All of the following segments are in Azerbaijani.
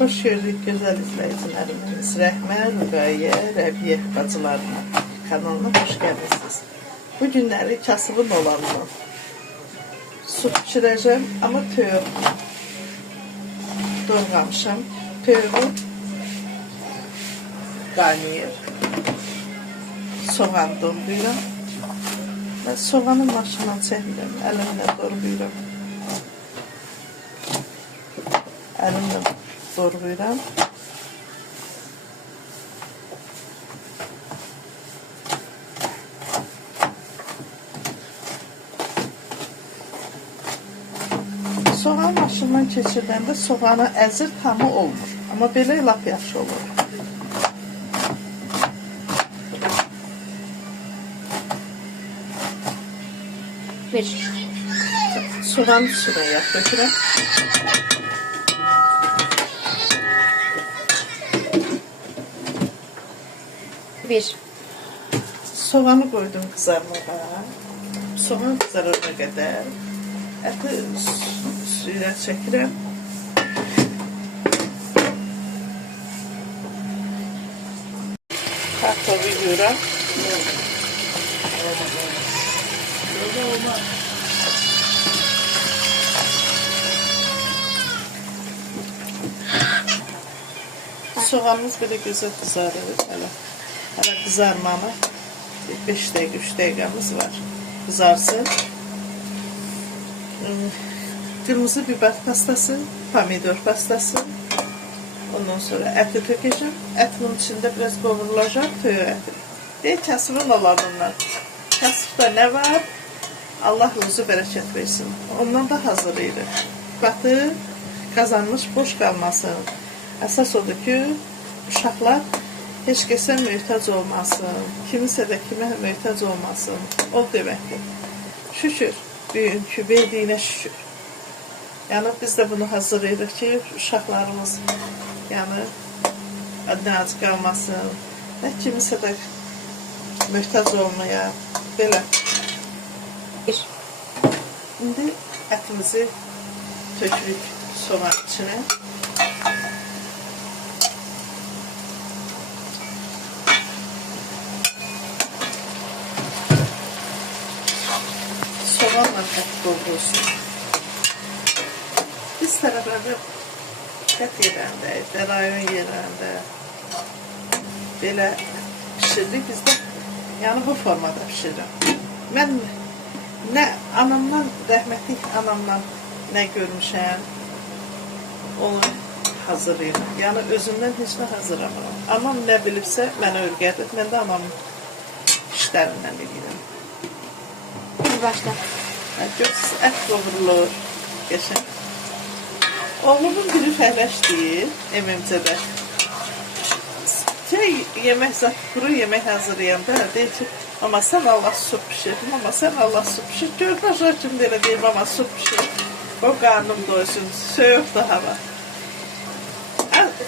Hoş gördük güzel izleyicilerimiz. Rəhmə, Rüqayyə, Rəbiyə bacılarına kanalına hoş gəlmişsiniz. Bu günləri kasıbın olanla su pişirəcəm, amma töyü doğramışam. Töyümü qaynayır. Soğan doğrayıram. Mən soğanı maşından çəkmirəm, əlimlə doğrayıram. Əlimlə doğrayıram. Soğan maşından keçirdəndə soğanı əzir tamı olmur. Amma belə lap yaxşı olur. Soğanı üstünə yaxdırıram. Soğanı koydum kızarmağa. Soğan kızarana kadar eti suyuna çəkirəm. Kartofu yuyuram. Soğanımız böyle güzel kızarır. Hala kızarmalı. 5 dakika, 3 dakikamız var. Kızarsın. Kırmızı biber pastası, pomidor pastası. Ondan sonra eti tökeceğim. Etinin içinde biraz kavrulacak tüyü eti. Deyək kasıbın olanından. Kasıbda ne var? Allah ruzu bereket versin. Ondan da hazırlayırıq. Batı kazanmış boş kalmasın. Əsas odur ki, uşaqlar heç kəsə möhtac olmasın, kimisə də kimə möhtac olmasın, o deməkdir. Şükür, bugünkü verdiyinə şükür. Yəni, biz də bunu hazırlayırıq ki, uşaqlarımız ac qalmasın, və kimisə də möhtac olmaya, belə. İndi ətimizi tökürük soğan içine. Soğanla ət doldursun. Biz tərəflərdə ət yerlərində, rayon yerlərində belə pişirdik. Biz də yəni bu formada pişirirəm. Mən nə anamdan, rəhmətli anamdan nə görmüşəm, onu hazırlayıram. Yəni özümdən heç nə hazırlamıram. Anam nə bilibsə mənə öyrədir. Mən də anamın işlərindən edirəm. Başla. Görsünüz, ət qovrulur. Geçen. Oğlumun biri fərləşdir, MMC-də. Yemək zat, kuru yemək hazırlayanda deyir ki, mama sen Allah su pişir, mama sen Allah su pişir. Görmüşlər kim belə deyir, mama su pişir. O qarnım doysun, soyuq daha var.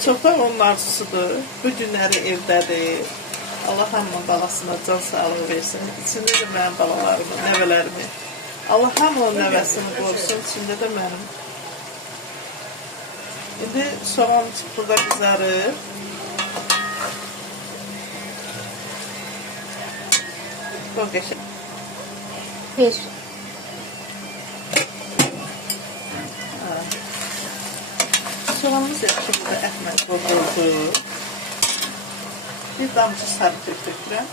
Çoxdan onun arzusudur. Bu günləri evdədir. Allah hamının balasına can sağlığı versin. İçində də mənim balalarımı, nəvələrimi. Allah hamının nəvəsini qorusun, içində də mənim. İndi soğan burada qızarır. Çok geçer. Soğanımız yaxşı burada ətməz qovruldu. Bir damcı sarı tökürəm.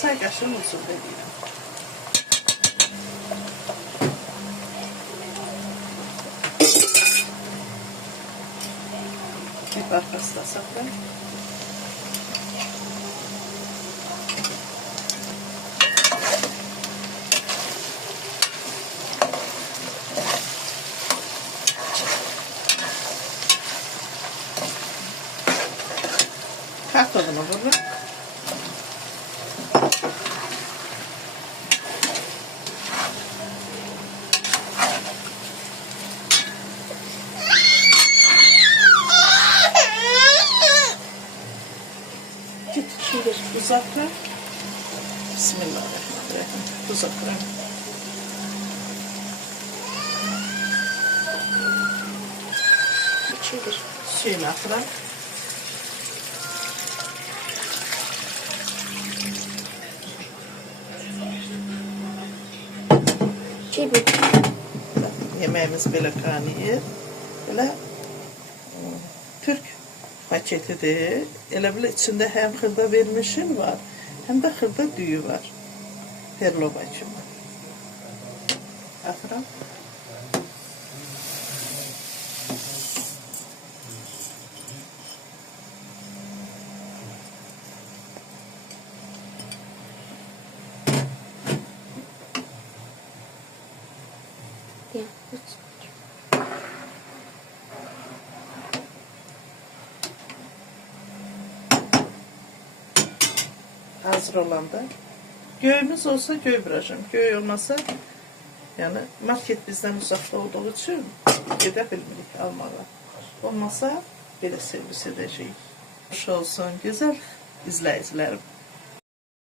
Çay qaşığı uzun verirəm. Biber pastası atayım. Kartofunu vururum. Git şöyle uzakla. Bismillahirrahmanirrahim. Uzakla. Çiğdir. Suyunu atıram. Çiğ bir. Yemeğimiz böyle kaynayır. Böyle Türk paketidir. Elə bil içində həm xırda vermişim var, həm də xırda düyü var. Perlova kimi. Atıram. Ya. Hazır olanda. Göyümüz olsa göy bırakacağım. Göy olmasa, yani market bizden uzakta olduğu için gedə bilmirik almağa. Olmasa belə servis edəcəyik. Xoş olsun, güzel izləyicilərim.